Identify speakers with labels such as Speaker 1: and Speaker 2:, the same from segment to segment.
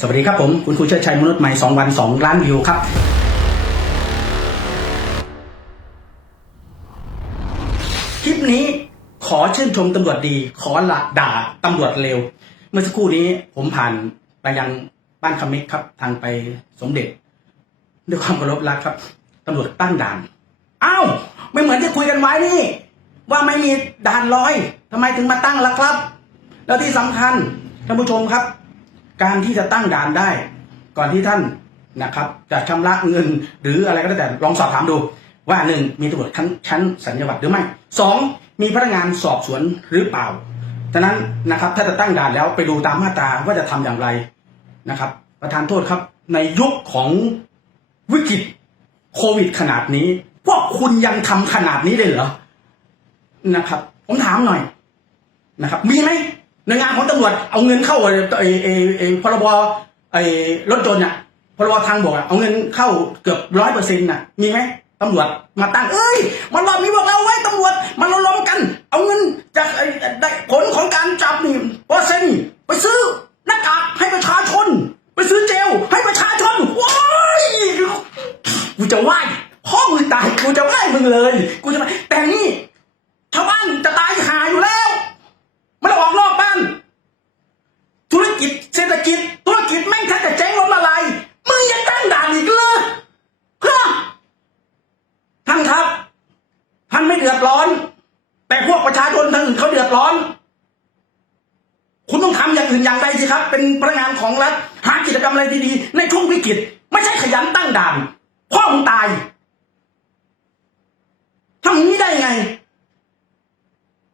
Speaker 1: สวัสดีครับผม คุณครูเชิดชัยมนุษย์ใหม่ 2 วัน 2 ล้านวิวครับ คลิปนี้ขอชื่นชมตำรวจดี ขอละด่าตำรวจเร็ว เมื่อสักครู่นี้ผมผ่านไปยังบ้านคำมิกครับ ทางไปสมเด็จ ด้วยความเคารพรักครับตำรวจตั้งด่านอ้าวไม่เหมือนที่คุยกันไว้นี่ ว่าไม่มีด่านลอยทำไมถึงมาตั้งล่ะครับ แล้วที่สำคัญท่านผู้ชมครับ การที่จะตั้งด่านได้ ก่อนที่ท่านนะครับ จะชำระเงินหรืออะไรก็แล้วแต่ลองสอบถามดู ว่าหนึ่งมีตำรวจชั้นชั้นสัญญาบัตรหรือไม่สองมีพนักงานสอบสวนหรือเปล่าฉะนั้นนะครับถ้าจะตั้งด่านแล้วไปดูตามมาตราว่าจะทำอย่างไรนะครับ ประธานโทษครับ ในยุคของวิกฤตโควิดขนาดนี้พวกคุณยังทำขนาดนี้เลยเหรอนะครับ ผมถามหน่อยนะครับ มีไหม ในวยงานของตำรวจเอาเงินเข้าไอ้ไอ้ไอ้ไอ้พรบไอ้รถยนต์อะพรบทางบกอะเอาเงินเข้าเกือบร้อยเปอร์เซ็นต์น่ะมีไหมตำรวจมาตั้งเอ้ยมันรอบนี้บอกแล้วไว้ตำรวจมันล้มกัน เอาเงินจากไอ้ได้ผลของการจับนี่เปอร์เซ็นต์ไปซื้อหน้ากากให้ประชาชน ไปซื้อเจลให้ประชาชนว้ายกูจะไหว้พ่อมึงตายกูจะไหว้มึงเลยกูจะไหวแต่นี่ชาวบ้านจะตายหาอยู่แล้ว ไม่ต้องออกนอกบ้าน ธุรกิจเศรษฐกิจ ธุรกิจแม่งแทบจะเจ๊งล้มละลายมึงยังตั้งด่านอีกเหรอฮะท่านครับ ท่านไม่เดือดร้อน แต่พวกประ ชาชนทางอื่นเขาเดือดร้อน คุณต้องทำอย่างอื่นอย่างใดสิครับ เป็นพนักงานของรัฐหากิจกรรมอะไรดีๆในช่วงวิกฤต ไม่ใช่ขยันตั้งด่านพ่อมึงตายทำอย่างนี้ได้ไง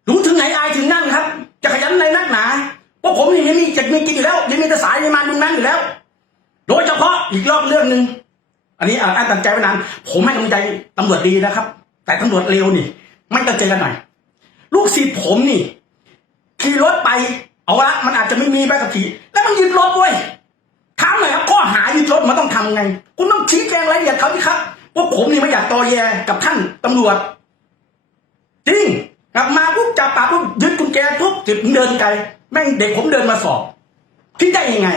Speaker 1: รู้ถึงไหนอายถึงนั่นครับ จะขยันในนักหนาพวกผมนี่ยังมีจะมีกินอยู่แล้วยังมีแต่สายมีมันมึงนั้นอยู่แล้ว โดยเฉพาะอีกรอบเรื่องหนึ่งอันนี้อ่านตั้งใจไว้นานผมให้กำลังใจตำรวจดีนะครับ แต่ตำรวจเลวนี่ไม่ตั้งใจกันหน่อย ลูกศิษย์ผมนี่ขี่รถไป เอาละมันอาจจะไม่มีใบขับขี่แล้วมันยึดรถเว้ยถามหน่อยครับข้อหายึดรถมันต้องทำไง คุณต้องชี้แจงรายละเอียดเขาที่ครับพวกผมนี่ไม่อยากตอแยกับท่านตำรวจ จริงกลับมาปุ๊บจับปากปุ๊บยึดกุญแจปุ๊บจุดเดินไกลแม่งเด็กผมเดินมาสอบคิดได้ยังไง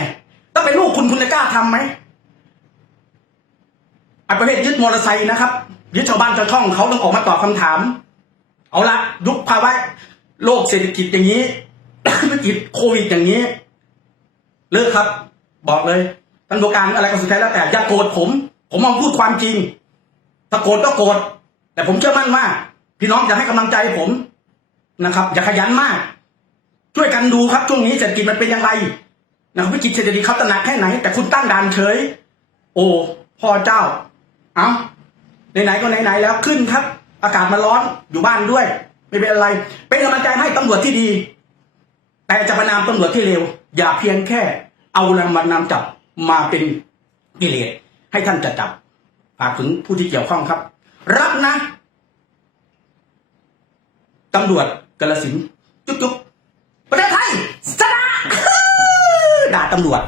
Speaker 1: ถ้าเป็นลูกคุณคุณจะกล้าทำไหมไอ้ประเภทยึดมอเตอร์ไซค์นะครับยึดชาวบ้านชาวช่องเขาต้องออกมาตอบคำถาม เอาละยุคภาวะโลกเศรษฐกิจอย่างนี้วิกฤตโควิดอย่างนี้ เลิกครับ บอกเลยท่านผู้การอะไรก็สุดท้ายแล้วแต่อย่าโกรธผม ผมมองพูดความจริง ถ้าโกรธก็โกรธแต่ผมเชื่อมั่นว่า พี่น้องจะให้กำลังใจผมนะครับ อย่าขยันมาก ช่วยกันดูครับช่วงนี้เศรษฐกิจมันเป็นอย่างไรนะครับวิกฤตเศรษฐกิจเขาตระหนักแค่ไหน แต่คุณตั้งด่านเฉย โอ้พ่อเจ้า เอ้าไหนๆก็ไหนๆแล้วขึ้นครับ อากาศมันร้อนอยู่บ้านด้วย ไม่เป็นอะไร เป็นกำลังใจให้ตำรวจที่ดี แต่จะประนามตำรวจที่เลวอย่าเพียงแค่ เอารางวัลนำจับมาเป็นกิเลสให้ท่านจะจับฝากถึงผู้ที่เกี่ยวข้องครับ รับนะตำรวจกาลสินจุ๊บจุ๊บประเทศไทยชนะด่าตำรวจ